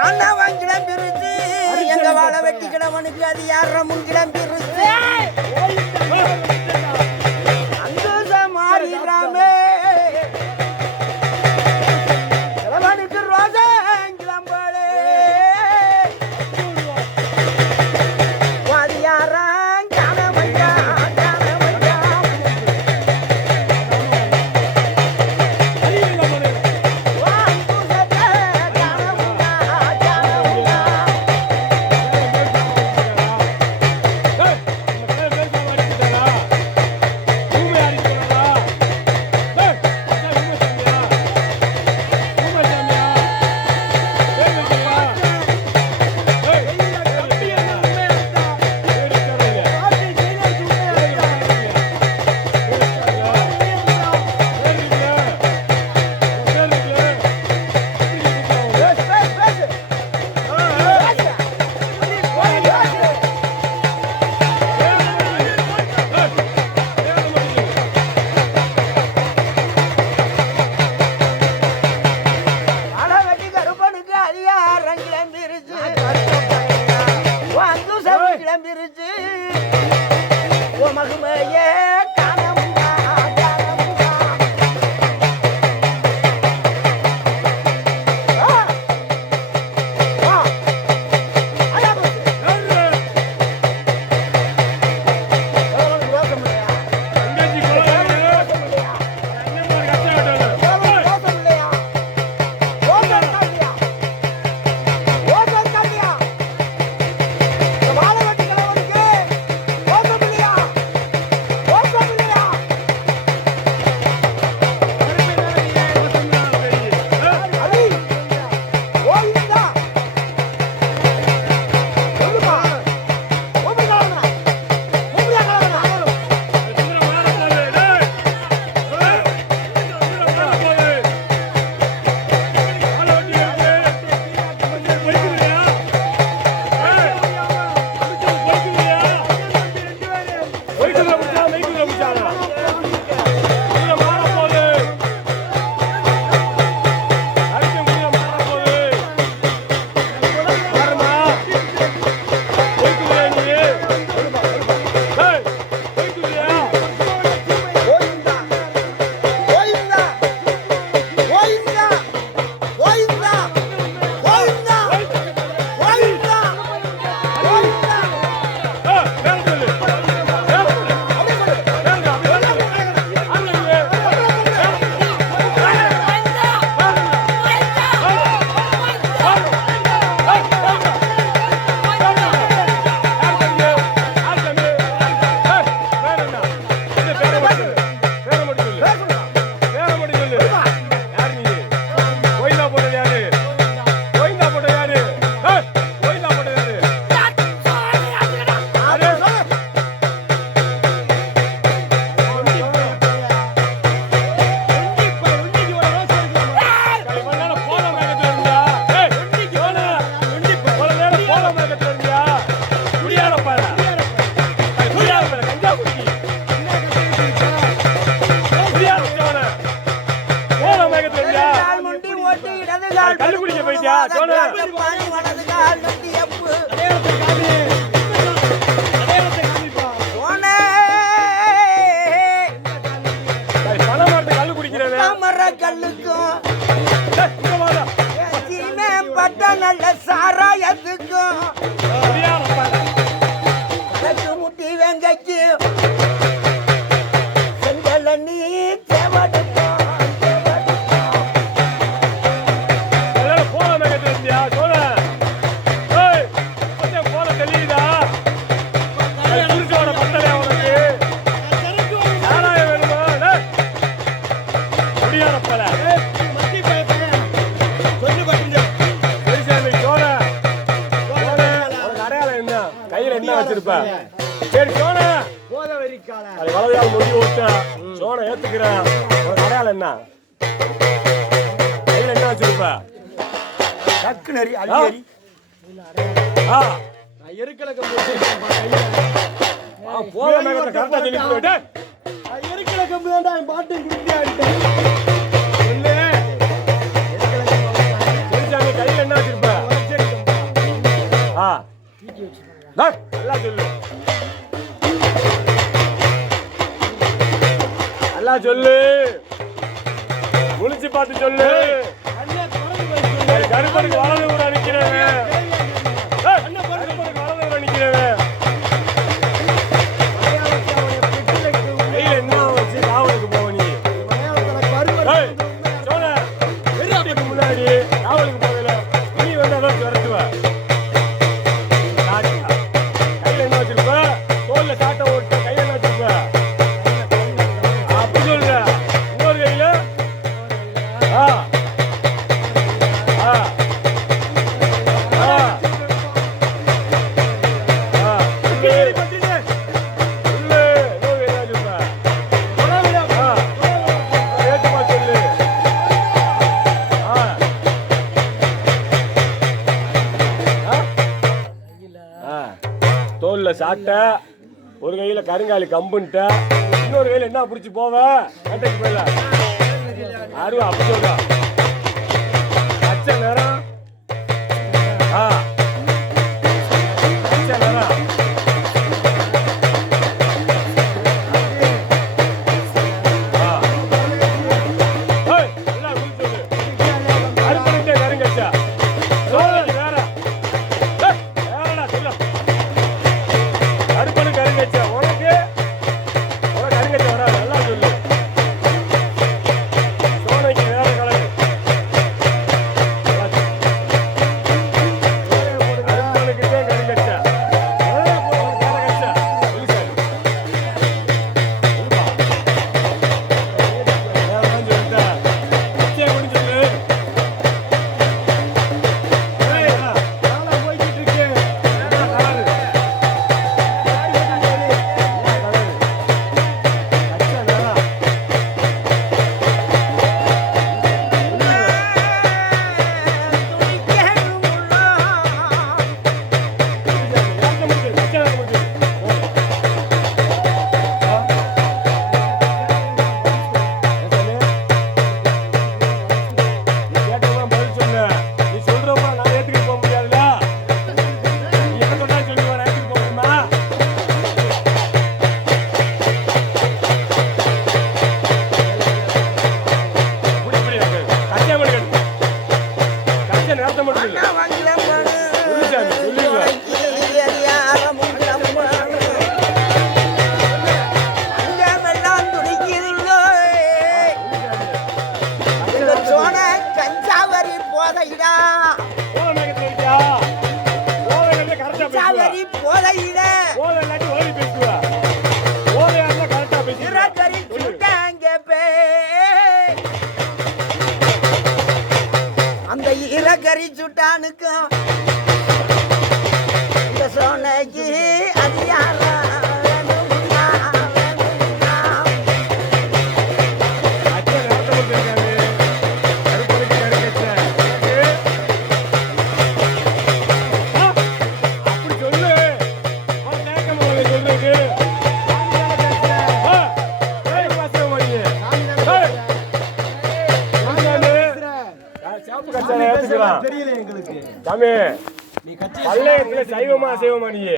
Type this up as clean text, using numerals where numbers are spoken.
அண்ணாவங்கிடம் பிரிச்சு எங்க வாழ வெட்டி கிடவனுக்கு அது யார முன்கிடம் பிரிச்சு அந்த மாறிடாமே கிழவனுக்கு ரோஜா கிளம்பாளே அது யாரா காணமையா கல்லு குடிக்க போயிட்டியா சோனு கல்லு குடிக்கிறேன் கல்லுக்கும் பட்ட நல்ல சாராயத்துக்கும் முட்டி வெங்கைக்கு செங்கல நீ தேவடுக்கும் சரி சோன அது வலதையால் முடி ஓட்ட சோன ஏத்துக்கிறேன் ஒரு அடையாளம் என்ன கையில என்ன வச்சிருப்ப டக்கு நரி அடி நான் எருக்கலக்க போட்டு போற மேகத்தை கரெக்டா சொல்லி போயிட்டேன் இருக்கிற கம்பு தான்டா பாட்டு குடிக்காட்டு சொல்லு. பெருசாமி கையில என்ன வச்சிருப்ப? ஆ. டேய், நல்லா சொல்லு. நல்லா சொல்லு. முழிச்சு பார்த்து சொல்லு. கருப்பனுக்கு வலது கூட நிக்கிறவன். கருப்பனுக்கு வலது கூட நிக்கிறவன். கையில என்ன வச்சு காவலுக்கு போவ நீ? ஏய், சோழ, வெறியாட்டுக்கு முன்னாடி காவலுக்கு போகல. நீ வந்து அதான் விரட்டுவ. சாட்டா. கையில என்ன வச்சிருப்ப? தோல்ல சாட்டை ஓட்டு கையில என்ன வச்சிருப்ப? அப்படி சொல்ற. இன்னொரு கையில ஆ ஆ ஆ ஆ சொல்லு. சொல்லு. இன்னொரு கையில வச்சிருப்ப. ஆ. ஏத்துமா சொல்லு. ஆ. ஆ. தோல்ல சாட்ட, ஒரு கையில கருங்காலி கம்புன்ட்ட, இன்னொரு கையில என்ன பிடிச்சி போவ? வேட்டைக்கு போயில அருவா அப்படி சொல்றா. பச்சை நிறம். ஆ. பச்சை நிறம். ஆ. ஏய், எல்லாம் குறிச்சு சொல்லு. அறுப்பனுக்கே கருங்கச்சா. சோழனுக்கு வேற. ஏய், வேறடா சொல்லு. அறுப்பனுக்கு கருங்கச்சா. உனக்கு கருங்கச்சா வராது. நல்லா சொல்லு. சோழனுக்கு வேற கலரு. அறுப்பனுக்குத்தான் கருங்கச்சா. கருங்கச்சா. சொல்லு சார். சொல்லுப்பா. வேறதான் சொல்லிட்டா. பச்சையை கொண்டு சொல்லு. ஏய், நானா போய்கிட்டு இருக்கேன். என்ன கலரு? என்ன கலரு? பச்சை நிறம். கஞ்சாவரி போதையிடா கஞ்சாவரி போதையிட இறக்கறி சுட்டாங்க பே அந்த இறக்கறி சுட்டானுக்கும் இந்த சோனைக்கு அது யாரா வேணும்னா, வேணும்னா. தெரியல எங்களுக்கு சாமி நீ கட்சி பள்ளையத்துல சைவமா அசைவமா நீ